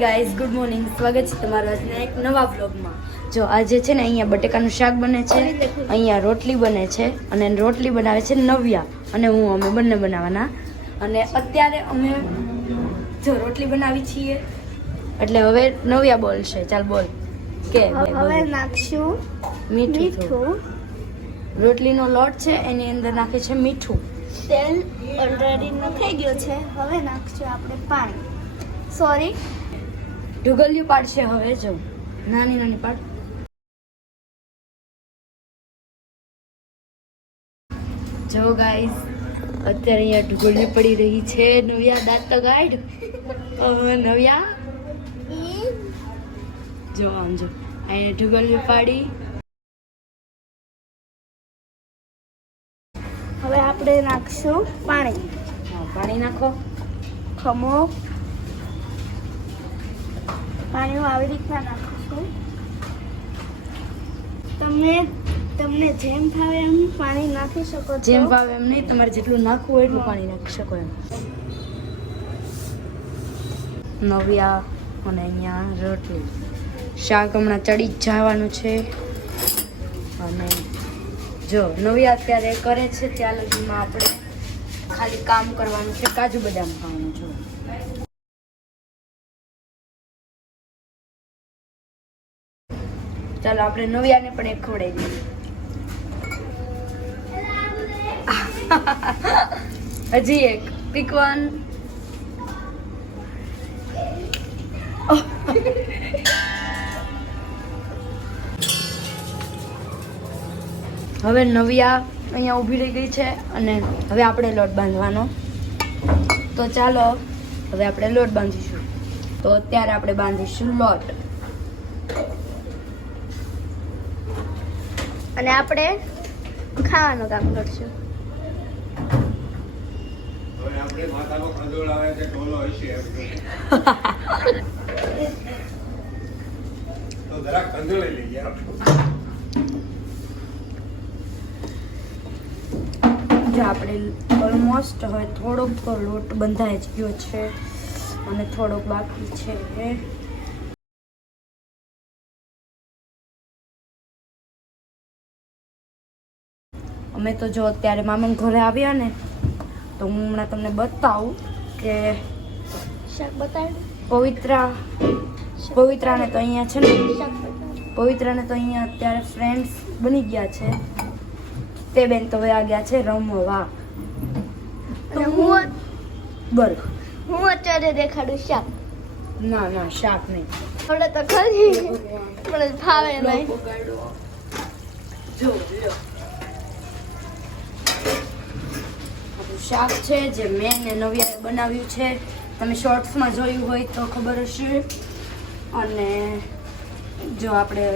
Guys good morning સ્વાગત છે તમારું આજના એક નવા બ્લોગમાં જો આજે છે ને અહીંયા બટેકાનું શાક બને છે અહીંયા રોટલી બને છે અને રોટલી બનાવે છે નવ્યા અને હું અમે બંને બનાવવાના અને અત્યારે અમે જો રોટલી બનાવી છીએ. એટલે હવે નવ્યા બોલશે ચાલ બોલ. કે હવે. નાખશું મીઠું મીઠું. રોટલીનો લોટ છે એની અંદર નાખે છે મીઠું. તેલ ઓલરેડી નખાઈ ગયો છે. હવે નાખશું આપણે પાણી. સોરી ઢુગલિયું પાડશે હવે જો નાની નાની પાડ જો ગાઈસ અત્યારે અહીંયા ઢુગલિયું પડી રહી છે નવ્યા દાંત તો ગાઈડ હવે નવ્યા? જો આમ જો. અહીંયા ઢુગલિયું પાડી. હવે આપણે નાખશું પાણી. પાણી નાખો. ખમો. પાણી હું આવી રીતના નાખું તમે તમને જેમ ફાવે એમ પાણી નાખી શકો જેમ ભાવે એમ નહીં, તમારે જેટલું નાખવું હોય એટલું પાણી નાખી શકો એમ. નવ્યા અને અહીંયા રોટલી. શાક હમણાં ચડી જ જવાનું છે. અને જો, નવ્યા અત્યારે કરે છે, ત્યાં લગીમાં આપણે ખાલી કામ કરવાનું છે, કાજુ બદામ ખાવાનું જો ચાલો, આપણે નવ્યાને પણ એક ખવડાવી દઈએ. હજી એક. પિક વન હવે નવિયા અહીંયા ઊભી રહી ગઈ છે અને હવે આપણે લોટ બાંધવાનો. તો ચાલો, હવે આપણે લોટ બાંધીશું. તો અત્યારે આપણે બાંધીશું લોટ. અને આપણે ખાવાનું કામ કરશું. જો આપણે ઓલમોસ્ટ હવે થોડોક લોટ બંધાઈ જ ગયો છે અને થોડોક બાકી છે. અમે તો જો અત્યારે મામા ઘરે આવ્યા ને તો હું હમણાં તમને બતાવું કે પવિત્રા પવિત્રાને તો અહીંયા છે ને પવિત્રાને તો અહીંયા અત્યારે ફ્રેન્ડ્સ બની ગયા છે. તે બેન તો વયા ગયા છે રમવા. અને હું બર હું અત્યારે દેખાડું શાક. ના ના શાક નહીં. થોડે તો ખરી પણ ફાવે નહીં. જો લ્યો. આપણું શાક છે જે મેં ને નવ્યાએ બનાવ્યું છે. તમે શોર્ટ્સમાં જોયું હોય તો ખબર હશે. અને જો આપણે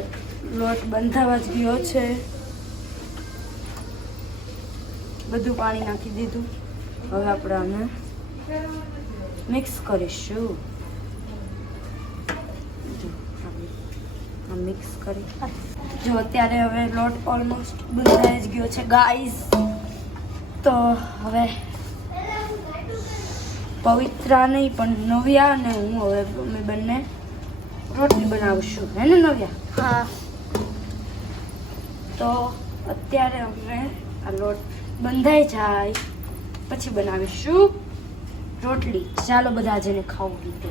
લોટ બંધાવા જ ગયો છે. બધું પાણી નાખી દીધું. હવે આપણે આને મિક્સ કરીશું. મિક્સ કરી. જો અત્યારે હવે લોટ ઓલમોસ્ટ બંધાઈ જ ગયો છે ગાઈઝ તો હવે પવિત્રા નહીં પણ નવ્યા અને હું હવે અમે બંને રોટલી બનાવશું. હે ને નવ્યા? હા. તો અત્યારે અમે આ લોટ બંધાઈ જાય. પછી બનાવીશું રોટલી. ચાલો બધા જેને ખાવું તે